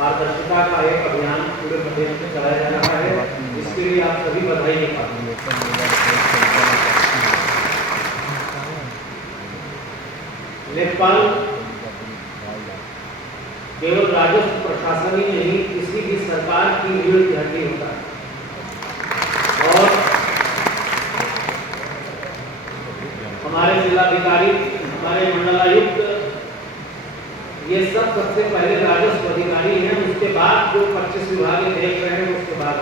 पारदर्शिता का एक अभियान पूरे प्रदेश में चलाया जा रहा है। इसके लिए आप सभी बधाई के पात्र हैं। लेखपाल केवल राजस्व प्रशासन ही नहीं, किसी भी सरकार की रीढ़ की हड्डी होता है। और हमारे जिलाधिकारी, हमारे मंडलायुक्त, ये सब सबसे पहले राजस्व अधिकारी हैं। उसके बाद जो 25 विभाग देख रहे हैं उसके बाद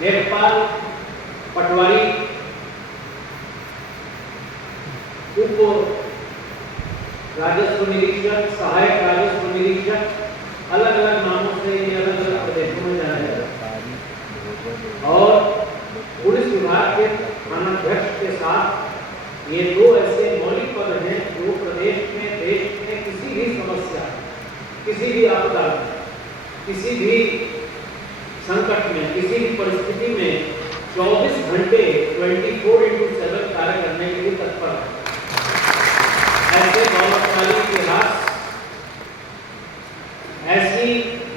लेखपाल, पटवारी, उप राजस्व निरीक्षक, सहायक राजस्व निरीक्षक, अलग अलग नामों से ये अलग अलग प्रदेशों में जाना जाता है। और पुलिस विभाग के थानाध्यक्ष के साथ ये दो ऐसे मौलिक पद हैं जो प्रदेश में, देश में किसी भी समस्या, किसी भी आपदा, किसी भी संकट में, किसी भी परिस्थिति में 24 घंटे 24/7 कार्य करने के लिए तत्पर है। ऐसे गौरवशाली इतिहास, ऐसी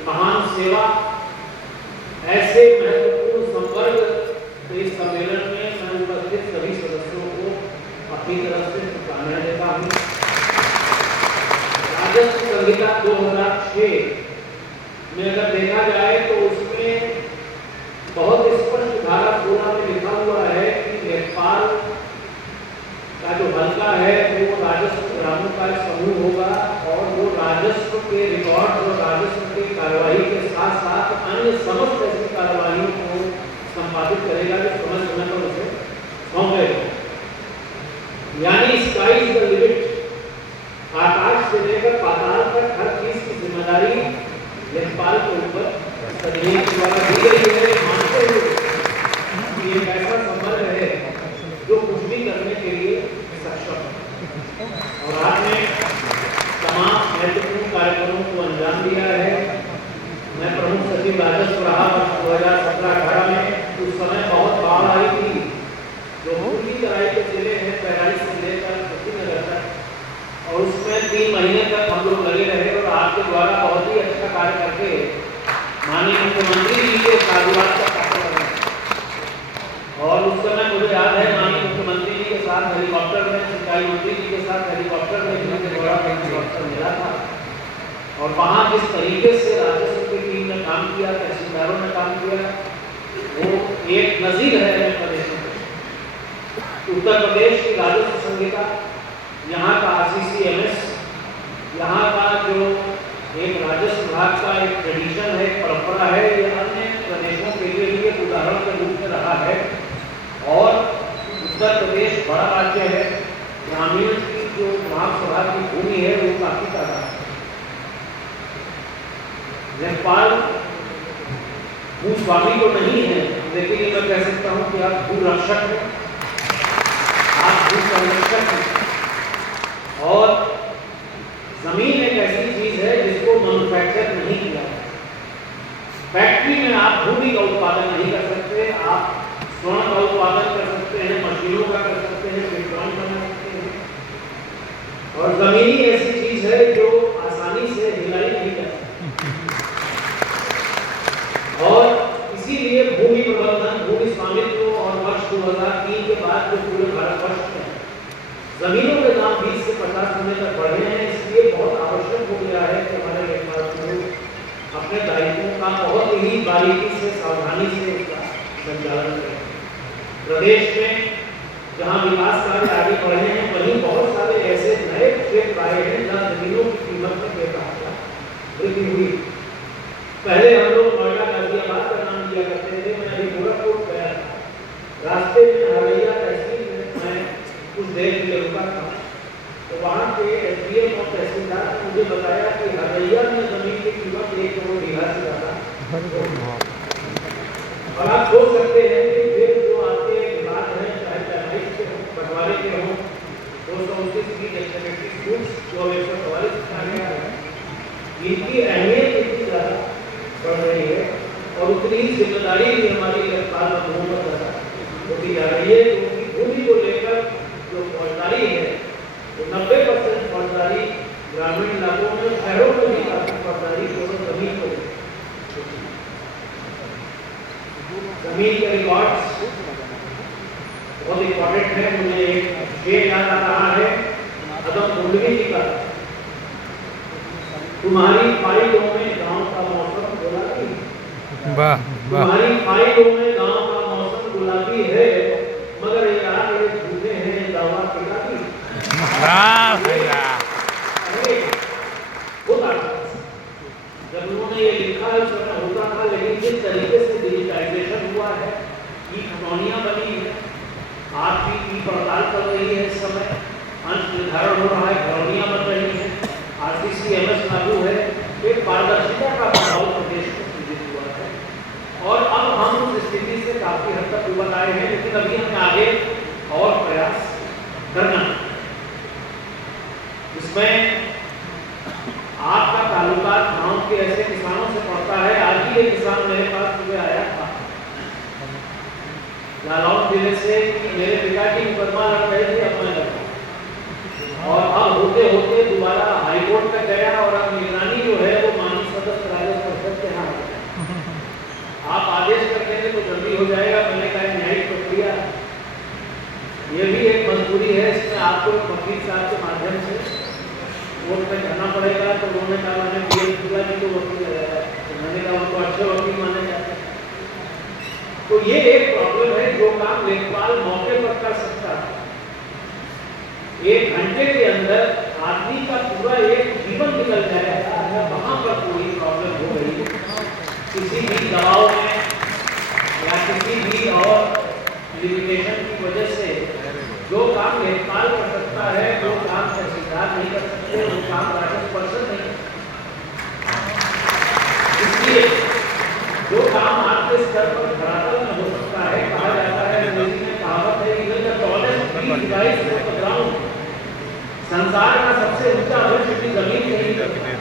महान सेवा, ऐसे महत्वपूर्ण संवर्ग इस सम्मेलन में मैं उपस्थित सभी सदस्यों को अपनी तरफ से शुभकामनाएं देता हूँ। राजस्व संहिता 2006 में अगर देखा जाए तो उसमें बहुत स्पष्ट धारा 16 में लिखा हुआ है कि लेखपाल का जो हल्का है वो राजस्व ग्रामों का समूह होगा और वो राजस्व के रिकॉर्ड और राजस्व की कार्रवाई के साथ साथ अन्य समस्त ऐसी कार्रवाइयों को संपादित करेगा जो समय समय पर उसे सौंपेगा। यानी स्काई इज द लिमिट, आकाश से लेकर पाताल तक हर चीज की जिम्मेदारी लेखपाल के ऊपर सदन द्वारा दी गई है, मानते हुए कि एक ऐसा संवर्ग है जो कुछ भी करने के लिए सक्षम है। और आपने तमाम महत्वपूर्ण कार्यक्रमों को अंजाम दिया है। मैं प्रमुख सचिव राजस्व रहा 2017-18 में। उस समय बहुत बाढ़ आई थी जो पूरी तरह के जिले हैं, पैराई से लेकर कुशीनगर तक, और उसमें 3 महीने तक हम लोग लगे रहे और आपके द्वारा बहुत ही अच्छा कार्य करके माननीय मुख्यमंत्री जी के साधुवाद का कार्य करना। और उस समय मुझे याद है माननीय मुख्यमंत्री जी के साथ हेलीकॉप्टर में, सिंचाई मंत्री जी के साथ हेलीकॉप्टर में हेलीकॉप्टर मिला था। और वहाँ जिस तरीके से राजस्व की टीम ने काम किया, तहसीलदारों ने काम किया, वो एक नजीर है अन्य प्रदेशों में। उत्तर प्रदेश की राजस्व संहिता, यहाँ का RCCMS, यहाँ का जो एक राजस्व विभाग का एक ट्रेडिशन है, एक परंपरा है, ये अन्य प्रदेशों के लिए भी एक उदाहरण के रूप में रहा है। और उत्तर प्रदेश बड़ा राज्य है, ग्रामीण की जो ग्राम सभा की भूमि है वो काफी ज्यादा है। लेखपाल भूस्वामी तो नहीं है, लेकिन ये मैं कह सकता हूँ कि आप भूरक्षक हैं, आप भू संरक्षक हैं। और जमीन एक ऐसी चीज है जिसको मैन्युफैक्चर नहीं किया है। फैक्ट्री में आप भूमि का उत्पादन नहीं कर सकते, आप स्वर्ण का उत्पादन कर सकते हैं, मशीनों का कर सकते हैं, विज्ञान बना सकते हैं। और जमीन ऐसी चीज है जो आसानी से हिलाई नहीं जा सकती। और इसीलिए भूमि प्रबंधन, भूमि स्वामित्व और वर्ष 2003 के बाद जो पूरे भारतवर्ष में जमीनों के दाम 20 से 50 गुने तक बढ़े हैं, इसलिए बहुत आवश्यक हो गया है कि हमारे लेखपाल अपने दायित्वों का बहुत ही बारीकी से, सावधानी से उसका संचालन करें। प्रदेश में जहाँ विकास कार्य आगे बढ़े हैं, वहीं बहुत सारे ऐसे नए क्षेत्र आए हैं जहाँ जमीनों की कीमत में बेतहाशा वृद्धि हुई। पहले हम लोग नोएडा, गाजियाबाद का नाम लिया करते थे। मैं अभी गोरखपुर गया था, रास्ते में हरैया तहसील में मैं कुछ देर के लिए रुका था, तो वहाँ के SDM और तहसीलदार ने मुझे बताया कि हरैया में जमीन की कीमत 1 करोड़ बीघा से ज़्यादा। और आप सोच सकते हैं कि फिर जो आपके विभाग हैं, चाहे पैराइज के हों, बंटवारे के हों, 229 की एक्टिविटी स्कूल्स जो 144 आ गया है, इनकी अहमियत इतनी ज़्यादा बढ़ रही है और उतनी ही जिम्मेदारी भी हमारी लेखपाल बंधुओं पर ज़्यादा होती जा रही है। क्योंकि भूमि को लेकर जो फौजदारी है वो 90% जमीन के रिकॉर्ड्स बहुत इम्पोर्टेंट है। मुझे एक शेर याद आ रहा है अदम कुंडली जी का, तुम्हारी फाइलों में गांव का मौसम गुलाबी, तुम्हारी फाइलों में गांव का मौसम गुलाबी है, मगर यार ये झूठे हैं दावा किताबी। जब उन्होंने ये लिखा है उसमें होता था, लेकिन जिस तरीके से डिजिटाइजेशन हुआ है, ई कॉलोनियां बनी है, आपकी की पड़ताल कर रही है, इस समय अंश निर्धारण हो रहा है, कॉलोनियां बन रही है, RCCMS लागू है, एक पारदर्शिता का भाव प्रदेश में सृजित हुआ है। और अब हम उस स्थिति से काफी हद तक उबर आए हैं, लेकिन अभी हमें आगे और प्रयास करना है। इसमें आपका ताल्लुका गांव के ऐसे किसानों से पड़ता है। आज ही एक किसान मेरे पास सुबह आया था जालौन जिले से कि मेरे पिता की मुकदमा लड़ रही थी, अब मैं लड़ा, और अब होते होते दोबारा हाईकोर्ट तक गया और अब निगरानी जो है वो माननीय सदस्य राज्य परिषद के यहाँ आप आदेश कर देंगे तो जल्दी हो जाएगा। मैंने कहा न्यायिक प्रक्रिया ये भी एक मजबूरी है, इसमें आपको वकील साहब के माध्यम से कोर्ट में जाना पड़ेगा। तो उन्होंने कहा मैंने BL जी को वकील लगाया, तो मैंने कहा उनको अच्छे वकील माने जाते हैं। तो ये एक प्रॉब्लम है, जो काम लेखपाल मौके पर कर सकता है, 1 घंटे के अंदर आदमी का पूरा एक जीवन निकल जाएगा। अगर वहां पर कोई प्रॉब्लम हो गई किसी भी दबाव में या किसी भी और लिमिटेशन की वजह से, जो काम लेखपाल कर सकता है वो काम तहसीलदार नहीं कर सकते, वो काम राजस्व पर्षद नहीं। इसलिए जो काम आपके स्तर पर धरातल में हो सकता है, कहा जाता है, अंग्रेजी में कहावत है, even the tallest tree rise on the ground, संसार का सबसे ऊंचा वृक्ष भी जमीन से ही करता है।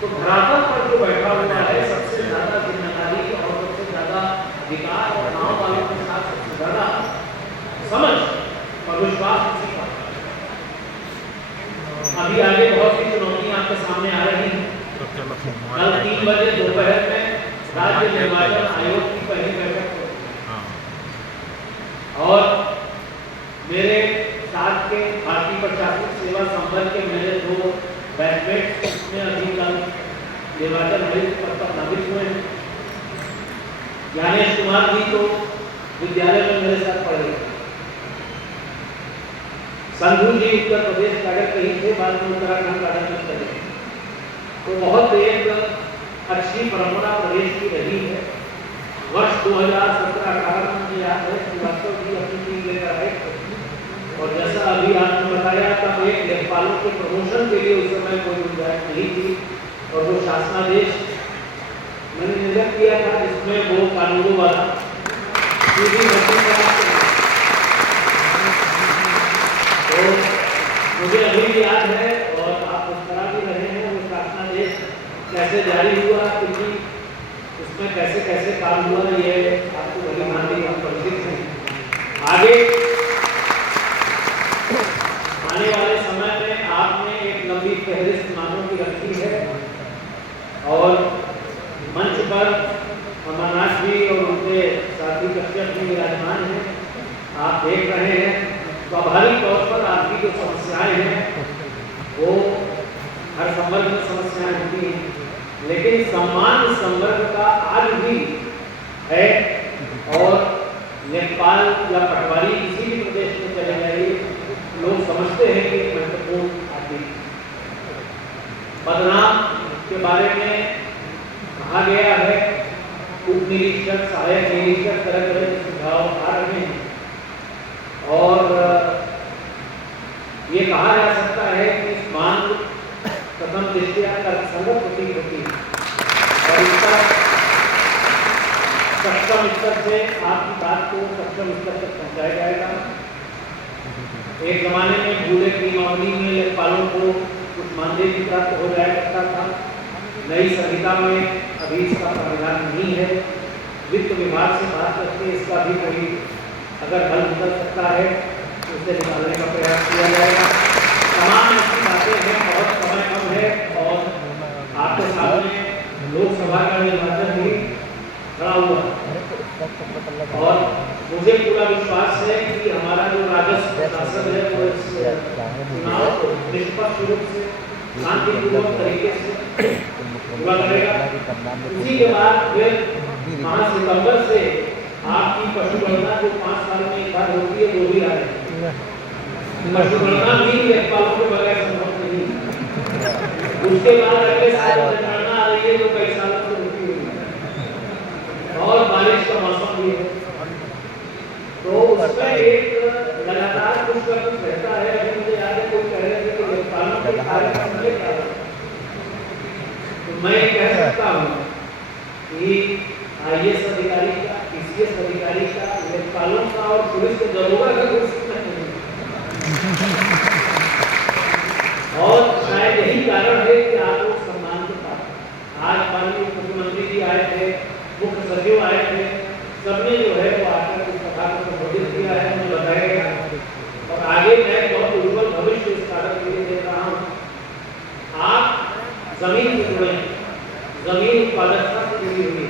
तो धरातल पर जो बैठा हुआ है, सबसे ज्यादा जिम्मेदारी और सबसे ज्यादा अधिकार और गांव वालों के साथ सबसे ज्यादा समझ और विश्वास इसी का। अभी आगे बहुत सी चुनौतियां आपके सामने आ रही हैं। कल 3 बजे दोपहर में राज्य निर्वाचन आयोग की पहली बैठक और मेरे साथ के भारतीय प्रशासनिक सेवा संवर्ग के मेरे 2 बैचमेट्स उसमें अभी कल निर्वाचन आयुक्त पद पर नामित हुए हैं। ज्ञानेश कुमार जी तो विद्यालय में मेरे साथ पढ़े, संधू जी उत्तर प्रदेश कैडर के ही थे, बाद में उत्तराखंड कैडर में चले। तो बहुत एक अच्छी परंपरा प्रदेश की रही है। वर्ष 2017-18 में याद है श्रीवास्तव जी अपनी टीम लेकर आए और जैसा अभी आपने बताया, तब एक लेखपालों के प्रमोशन के लिए उस समय कोई गुंजाइश नहीं थी, और वो शासनादेश मैंने निर्गत किया था जिसमें वो कानूनों वाला सीधी भर्ती करा। तो मुझे अभी भी याद है, और आप उस तरह भी रहे हैं, वो शासनादेश कैसे जारी हुआ, क्योंकि उसमें कैसे कैसे काम हुआ, ये आपको भली भांति हम परिचित हैं। आगे आने वाले समय में आपने एक लंबी फहरिस्त मांगों की रखी है, और मंच पर अमरनाथ जी और उनके साथी कश्यप जी विराजमान हैं, आप देख रहे हैं। स्वाभाविक तौर पर आपकी जो समस्याएं हैं वो हर संवर्ग में समस्याएं होती हैं, लेकिन सम्मान संवर्ग का आज भी है, और लेखपाल या पटवारी किसी भी प्रदेश में चले जाइए, लोग समझते हैं कि एक महत्वपूर्ण आदमी। बदनाम के बारे में कहा गया है, उप निरीक्षक, सहायक निरीक्षक तरह तरह के सुझाव आ रहे हैं, और ये कहा जा सकता है कि इस मांग प्रथम दृष्टया तर्कसंगत प्रतीत होती है, और इसका सक्षम स्तर से आपकी बात को सक्षम स्तर तक पहुंचाया जाएगा। एक जमाने में भूले की मामले में लेखपालों को कुछ मानदेय भी प्राप्त हो जाया करता था। नई संहिता में अभी इसका प्रावधान नहीं है। वित्त विभाग से बात करके इसका भी कोई अगर हल निकल सकता है तो उसे निकालने का प्रयास किया जाएगा। तमाम ऐसी बातें हैं, बहुत समय कम है, और आपके सामने लोकसभा का निर्वाचन भी खड़ा हुआ है। चुनाव निष्पक्ष रूप से शांतिपूर्वक तरीके से हुआ करेगा। उसी के बाद फिर माह सितंबर से आपकी पशुगणना जो 5 साल में एक बार होती है वो भी आ रही है। पशुगणना भी लेखपालों के बगैर संभव नहीं है। उसके बाद अगले साल जनगणना आ रही है जो कई सालों से रुकी हुई है और बारिश का मौसम भी है, तो उसमें एक लगातार कुछ का कुछ रहता है। अभी मुझे याद है कोई कह रहे थे कि लेखपालों के कार्यक्रम में क्या है, तो मैं कह सकता हूँ कि IAS अधिकारी का, PCS अधिकारी का, लेखपालों का और पुलिस के दरोगा का कुछ नहीं और शायद यही कारण है कि आप लोग सम्मान के पास। आज माननीय मुख्यमंत्री जी आए थे, मुख्य सचिव आए थे, सबने जो है वो आकर इस कथा को संबोधित किया है, उन्हें बताया गया और आगे मैं बहुत उज्जवल भविष्य इस कार्य के लिए देख रहा हूँ। आप जमीन से जुड़े, जमीन उत्पादकता से जुड़ी हुई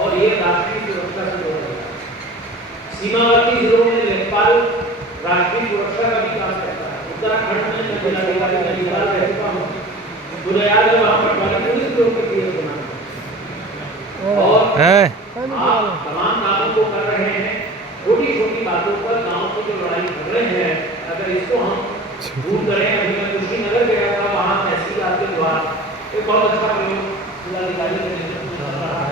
और ये राष्ट्रीय सुरक्षा से जुड़ा है। सीमावर्ती जिलों में लेखपाल राष्ट्रीय सुरक्षा का भी काम करता है। उत्तराखंड में मैं जिलाधिकारी नैनीताल रह चुका हूँ, दुनियाल में वहाँ पटवारी पुलिस के ऊपर केस बना और आप तमाम कामों को कर रहे हैं। छोटी छोटी बातों पर गाँव की जो लड़ाई कर रहे हैं, अगर इसको हम दूर करें। अभी मैं कुशीनगर गया था, वहाँ तहसील आपके द्वार एक बहुत अच्छा प्रयोग जिलाधिकारी के नेतृत्व में रहा है,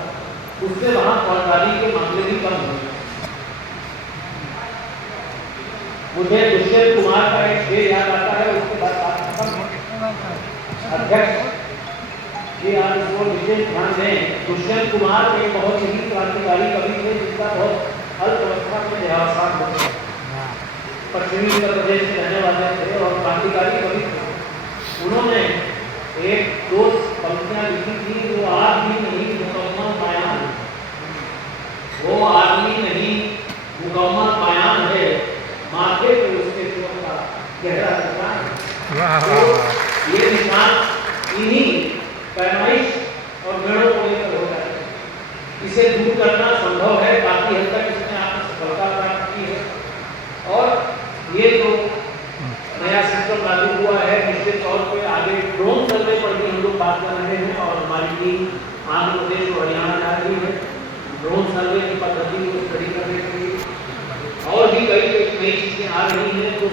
उससे वहाँ फौजदारी के मामले भी कम हुए। मुझे दुष्यंत कुमार का एक शेर याद आता है, उसके बाद अध्यक्ष जी आप इसको विशेष ध्यान दें। दुष्यंत कुमार एक बहुत ही क्रांतिकारी कवि थे जिसका बहुत अल्प अवस्था में देहावसान हो गया। पश्चिमी उत्तर प्रदेश के रहने वाले थे और क्रांतिकारी कवि थे। उन्होंने एक 2 पंक्तियां लिखी थी, वो आज भी नहीं मुकम्मल बयान, वो आदमी नहीं मुकम्मल बयान है, माथे पे उसके सिर का गहरा निशान। तो ये निशान इन्हीं पैमाइश और गणों को लेकर होता है। इसे दूर करना संभव है, काफी हद तक इसमें आपने सफलता प्राप्त की है और ये जो नया सिस्टम लागू हुआ है निश्चित तौर पे आगे ड्रोन सर्वे पर भी हम लोग बात कर रहे हैं और हमारी टीम आंध्र प्रदेश और हरियाणा जा रही है ड्रोन सर्वे की पद्धति को स्टडी करने के लिए और भी कई नई चीजें आ रही हैं जो